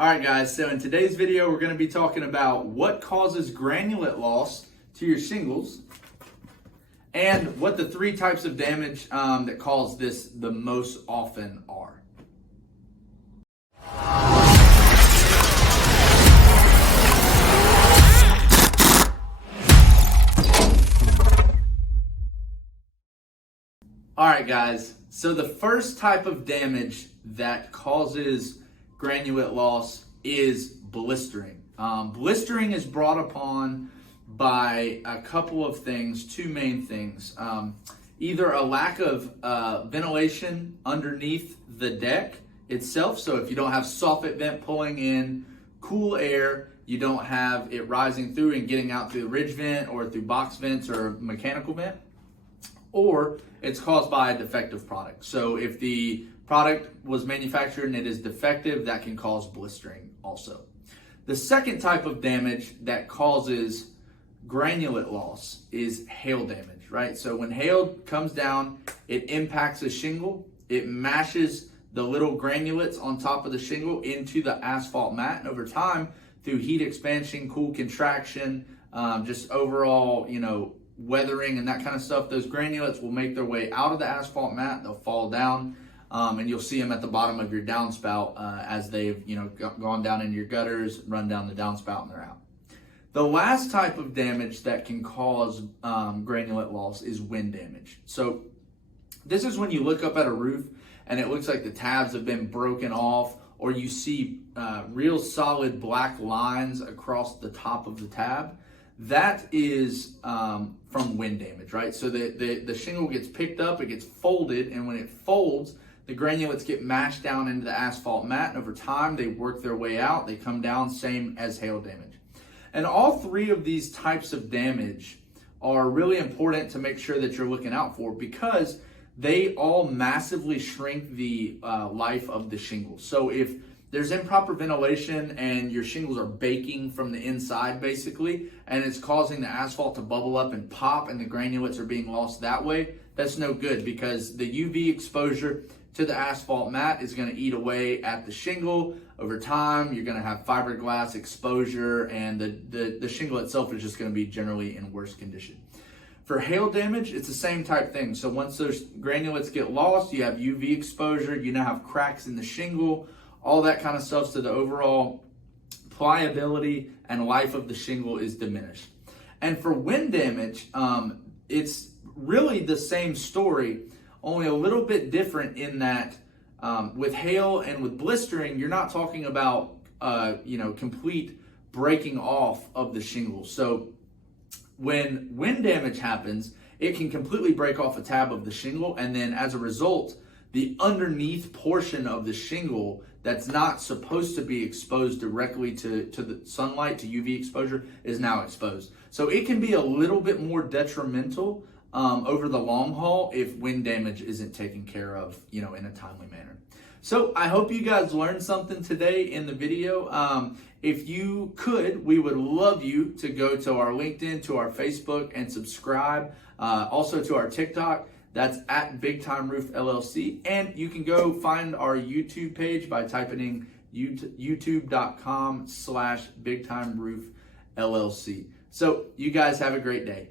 All right, guys, so in today's video, we're going to be talking about what causes granulate loss to your shingles and what the three types of damage that cause this the most often are. All right, guys, so the first type of damage that causes granulate loss is blistering. Blistering is brought upon by a couple of things, two main things. Either a lack of ventilation underneath the deck itself, so if you don't have soffit vent pulling in cool air, you don't have it rising through and getting out through the ridge vent or through box vents or mechanical vent, or it's caused by a defective product. So if the product was manufactured and it is defective, that can cause blistering also. The second type of damage that causes granulate loss is hail damage, right? So when hail comes down, it impacts a shingle, it mashes the little granulates on top of the shingle into the asphalt mat, and over time, through heat expansion, cool contraction, just overall, weathering and that kind of stuff, those granulates will make their way out of the asphalt mat, they'll fall down, and you'll see them at the bottom of your downspout as they've gone down into your gutters, run down the downspout, and they're out. The last type of damage that can cause granulate loss is wind damage. So this is when you look up at a roof and it looks like the tabs have been broken off, or you see real solid black lines across the top of the tab. That is from wind damage, right? So the shingle gets picked up, it gets folded, and when it folds, the granulates get mashed down into the asphalt mat, and over time, they work their way out. They come down, same as hail damage. And all three of these types of damage are really important to make sure that you're looking out for, because they all massively shrink the life of the shingles. So if there's improper ventilation and your shingles are baking from the inside basically, and it's causing the asphalt to bubble up and pop and the granulates are being lost that way, that's no good, because the UV exposure to the asphalt mat is going to eat away at the shingle. Over time, you're going to have fiberglass exposure, and the shingle itself is just going to be generally in worse condition. For hail damage, it's the same type thing. So once those granulates get lost, you have UV exposure, you now have cracks in the shingle, all that kind of stuff, so the overall pliability and life of the shingle is diminished. And for wind damage, it's really the same story, only a little bit different in that with hail and with blistering, you're not talking about complete breaking off of the shingle. So when wind damage happens, it can completely break off a tab of the shingle, and then as a result, the underneath portion of the shingle that's not supposed to be exposed directly to the sunlight, to UV exposure, is now exposed. So it can be a little bit more detrimental over the long haul if wind damage isn't taken care of, in a timely manner. So I hope you guys learned something today in the video. If you could, we would love you to go to our LinkedIn, to our Facebook, and subscribe. Also to our TikTok. That's at Big Time Roof LLC. And you can go find our YouTube page by typing in youtube.com/Big Time Roof LLC. So you guys have a great day.